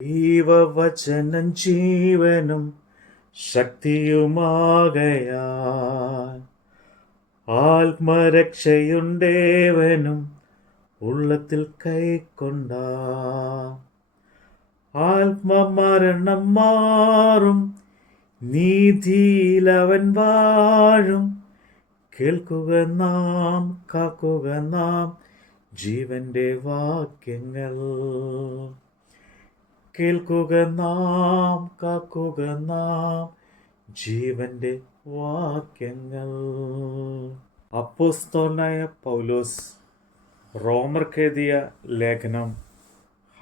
ദൈവവചനം ജീവനും ശക്തിയുമാകയാൽ ആത്മരക്ഷയുണ്ടേവനും ഉള്ളത്തിൽ കൈക്കൊണ്ട. ആത്മമരണം മാറും നീതിയിലവൻ വാഴും. കേൾക്കുക നാം കാക്കുക നാം ജീവന്റെ വാക്യങ്ങൾ. കേൾക്കുക നാം കാക്കുക നാം ജീവന്റെ വാക്യങ്ങൾ. അപ്പോസ്തോനായ പൗലോസ് റോമർക്കെതിയ ലേഖനം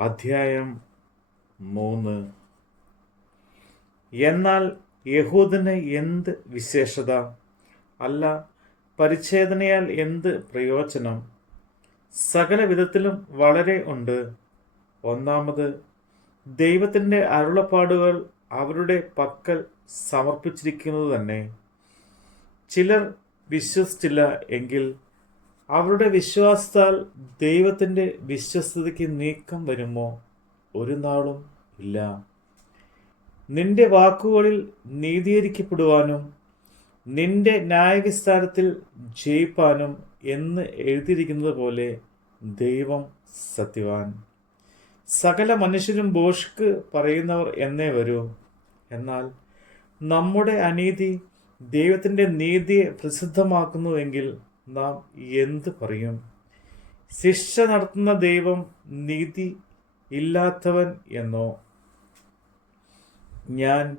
അധ്യായം മൂന്ന്. എന്നാൽ യഹൂദന് എന്ത് വിശേഷത? അല്ല പരിച്ഛേദനയാൽ എന്ത് പ്രയോജനം? സകല വിധത്തിലും വളരെ ഉണ്ട്. ഒന്നാമത് ദൈവത്തിന്റെ അരുളപ്പാടുകൾ അവരുടെ പക്കൽ സമർപ്പിച്ചിരിക്കുന്നത് തന്നെ. ചിലർ വിശ്വസിച്ചില്ല എങ്കിൽ അവരുടെ വിശ്വാസത്താൽ ദൈവത്തിന്റെ വിശ്വസ്തതയ്ക്ക് നീക്കം വരുമോ? ഒരു നാളും ഇല്ല. നിന്റെ വാക്കുകളിൽ നീതീകരിക്കപ്പെടുവാനും നിന്റെ ന്യായവിസ്താരത്തിൽ ജയിപ്പാനും എന്ന് എഴുതിയിരിക്കുന്നത് പോലെ ദൈവം സത്യവാൻ. സകല മനുഷ്യരും ബോഷ്ക്ക് പറയുന്നവർ എന്നേ വരൂ. എന്നാൽ നമ്മുടെ അനീതി ദൈവത്തിന്റെ നീതിയെ പ്രസിദ്ധമാക്കുന്നുവെങ്കിൽ നാം എന്ത് പറയും? ശിക്ഷ നടത്തുന്ന ദൈവം നീതി ഇല്ലാത്തവൻ എന്നോ? ഞാൻ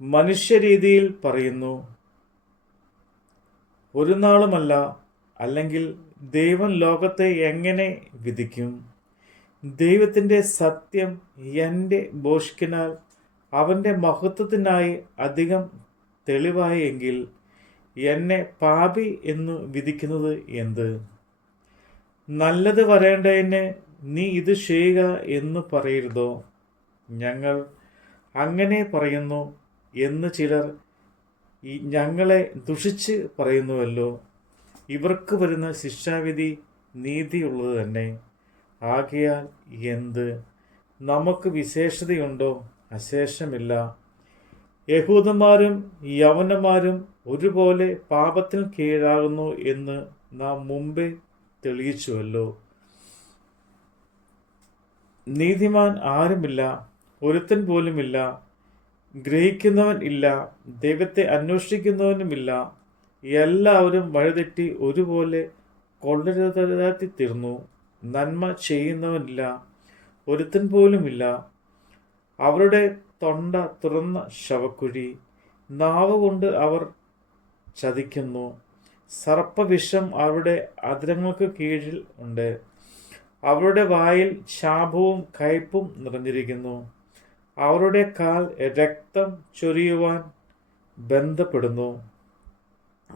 മനുഷ്യരീതിയിൽ പറയുന്നു ഒരു നാളുമല്ല അല്ലെങ്കിൽ ദൈവം ലോകത്തെ എങ്ങനെ വിധിക്കും? ദൈവത്തിന്റെ സത്യം എന്റെ ബോഷ്കിനാൽ അവന്റെ മഹത്വത്തിനായി അധികം തെളിവായി എങ്കിൽ എന്നെ പാപി എന്ന് വിധിക്കുന്നത് എന്ത്? നല്ലത് വരേണ്ടതിന് നീ ഇത് ചെയ്യുക എന്ന് പറയരുതോ? ഞങ്ങൾ അങ്ങനെ പറയുന്നു എന്ന് ചിലർ ഞങ്ങളെ ദുഷിച്ച് പറയുന്നുവല്ലോ. ഇവർക്ക് വരുന്ന ശിക്ഷാവിധി നീതിയുള്ളത് തന്നെ. ആകയാൽ എന്ത്? നമുക്ക് വിശേഷതയുണ്ടോ? അശേഷമില്ല. യഹൂദന്മാരും യവനന്മാരും ഒരുപോലെ പാപത്തിൽ കീഴാകുന്നു എന്ന് നാം മുമ്പേ തെളിയിച്ചുവല്ലോ. നീതിമാൻ ആരുമില്ല? ഒരുത്തൻ പോലുമില്ല. ഗ്രഹിക്കുന്നവൻ ഇല്ല. ദൈവത്തെ അന്വേഷിക്കുന്നവനുമില്ല. എല്ലാവരും വഴിതെറ്റി ഒരുപോലെ കൊള്ളരുതാത്തി തീർന്നു നന്മ ചെയ്യുന്നവനില്ല ഒരുത്തൻ പോലുമില്ല. അവരുടെ തൊണ്ട തുറന്ന ശവക്കുഴി നാവ് കൊണ്ട് അവർ ചതിക്കുന്നു. സർപ്പവിഷം അവരുടെ അതിരങ്ങൾക്ക് കീഴിൽ ഉണ്ട്. അവരുടെ വായിൽ ശാപവും കയ്പും നിറഞ്ഞിരിക്കുന്നു. അവരുടെ കാൽ രക്തം ചൊരിയുവാൻ ബന്ധപ്പെടുന്നു.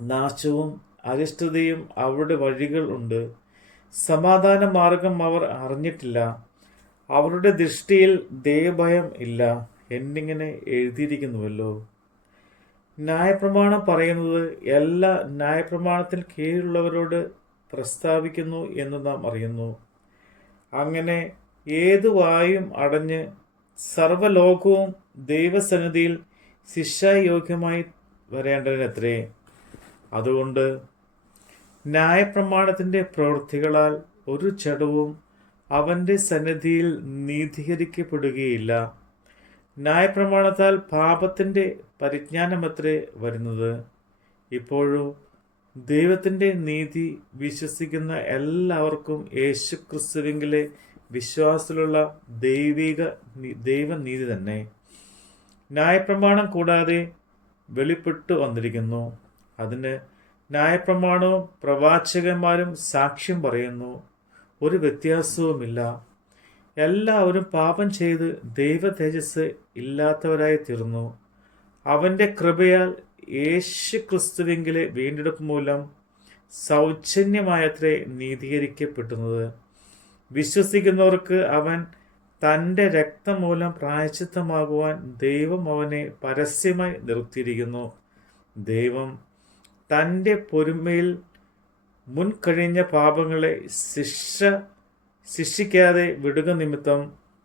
നാശവും അരിഷ്ടതയും അവരുടെ വഴികൾ ഉണ്ട്. സമാധാന മാർഗം അവർ അറിഞ്ഞിട്ടില്ല. അവരുടെ ദൃഷ്ടിയിൽ ദേവഭയം ഇല്ല എന്നിങ്ങനെ എഴുതിയിരിക്കുന്നുവല്ലോ. ന്യായപ്രമാണം പറയുന്നത് എല്ലാ ന്യായപ്രമാണത്തിൽ കീഴിലുള്ളവരോട് പ്രസ്താവിക്കുന്നു എന്ന് നാം അറിയുന്നു. അങ്ങനെ ഏതു വായും അടഞ്ഞ് സർവലോകവും ദൈവസന്നിധിയിൽ ശിക്ഷായോഗ്യമായി വരേണ്ടതിനത്രേ. അതുകൊണ്ട് ന്യായപ്രമാണത്തിന്റെ പ്രവൃത്തികളാൽ ഒരു ചടവും അവന്റെ സന്നിധിയിൽ നീതീകരിക്കപ്പെടുകയില്ല. ന്യായപ്രമാണത്താൽ പാപത്തിന്റെ പരിജ്ഞാനമത്രേ വരുന്നത്. ഇപ്പോഴും ദൈവത്തിന്റെ നീതി വിശ്വസിക്കുന്ന എല്ലാവർക്കും യേശു ക്രിസ്തുവിങ്കിലെ വിശ്വാസത്തിലുള്ള ദൈവിക ദൈവനീതി തന്നെ. ന്യായപ്രമാണം കൂടാതെ വെളിപ്പെട്ടു വന്നിരിക്കുന്നു. അതിന് ന്യായപ്രമാണവും പ്രവാചകന്മാരും സാക്ഷ്യം പറയുന്നു. ഒരു വ്യത്യാസവുമില്ല. എല്ലാവരും പാപം ചെയ്ത് ദൈവ തേജസ് ഇല്ലാത്തവരായി തീർന്നു. അവന്റെ കൃപയാൽ യേശു ക്രിസ്തുവെങ്കിലെ വീണ്ടെടുപ്പ് മൂലം സൗജന്യമായത്രേ നീതീകരിക്കപ്പെടുന്നത്. വിശ്വസിക്കുന്നവർക്ക് അവൻ തന്റെ രക്തം മൂലം പ്രായച്ചിത്തമാകുവാൻ ദൈവം അവനെ പരസ്യമായി നിർത്തിയിരിക്കുന്നു. ദൈവം തന്റെ പൊരുമയിൽ മുൻകഴിഞ്ഞ പാപങ്ങളെ ശിക്ഷ ശിക്ഷിക്കാതെ വിടുക നിമിത്തം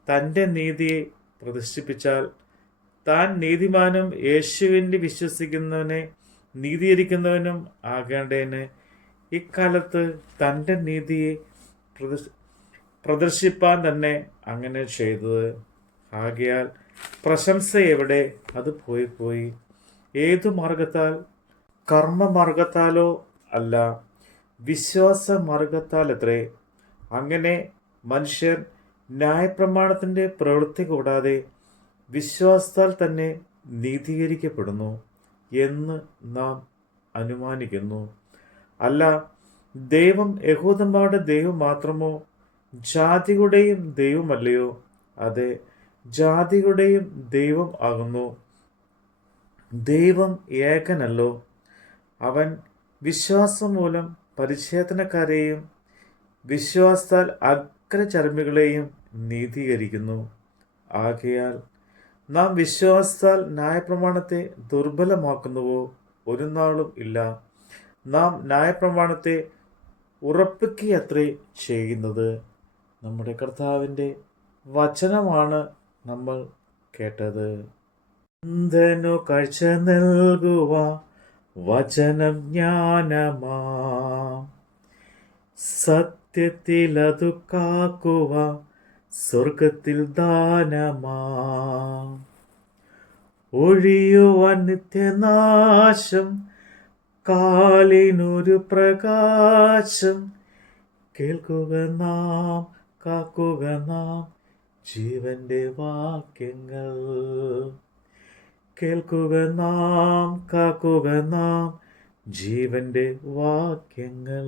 തന്റെ നീതിയെ പ്രദർശിപ്പിച്ചാൽ താൻ നീതിമാനും യേശുവിന്റെ വിശ്വസിക്കുന്നവനെ നീതിയിരിക്കുന്നവനും ആകേണ്ടതിന് ഇക്കാലത്ത് തന്റെ നീതിയെ പ്രദർശ- പ്രദർശിപ്പാൻ തന്നെ അങ്ങനെ ചെയ്തത്. ആകയാൽ പ്രശംസ എവിടെ അത് പോയി പോയി. ഏതു മാർഗത്താൽ കർമ്മമാർഗത്താലോ അല്ല വിശ്വാസ മാർഗത്താൽ എത്രേ അങ്ങനെ മനുഷ്യർ ന്യായപ്രമാണത്തിന്റെ പ്രവൃത്തി കൂടാതെ വിശ്വാസത്താൽ തന്നെ നീതീകരിക്കപ്പെടുന്നു എന്ന് നാം അനുമാനിക്കുന്നു. അല്ല ദൈവം യഹൂദന്മാരുടെ ദൈവം മാത്രമോ ജാതികളുടെയും ദൈവമല്ലയോ? അതെ ജാതികളുടെയും ദൈവം ആകുന്നു. ദൈവം ഏകനല്ലോ. അവൻ വിശ്വാസം മൂലം പരിച്ഛേദനക്കാരെയും വിശ്വാസത്താൽ അഗ്രചർമ്മികളെയും നീതീകരിക്കുന്നു. ആകയാൽ നാം വിശ്വാസത്താൽ ന്യായപ്രമാണത്തെ ദുർബലമാക്കുന്നുവോ ഒരു നാളും ഇല്ല. നാം ന്യായപ്രമാണത്തെ ഉറപ്പിക്കുകയത്രേ ചെയ്യുന്നത്. നമ്മുടെ കർത്താവിന്റെ വചനമാണ് നമ്മൾ കേട്ടത്. എന്തിനു കാഴ്ച നൽകുക വചനം ജ്ഞാനമാ. സത്യത്തിൽ അതു കാക്കുക സ്വർഗത്തിൽ ദാനമാ. ഒഴിയുവാൻ നിത്യനാശം കാലിനൊരു പ്രകാശം. കേൾക്കുക നാം കാക്കുക നാം ജീവന്റെ വാക്യങ്ങൾ. കേൾക്കുക നാം കാക്കുക നാം ജീവന്റെ വാക്യങ്ങൾ.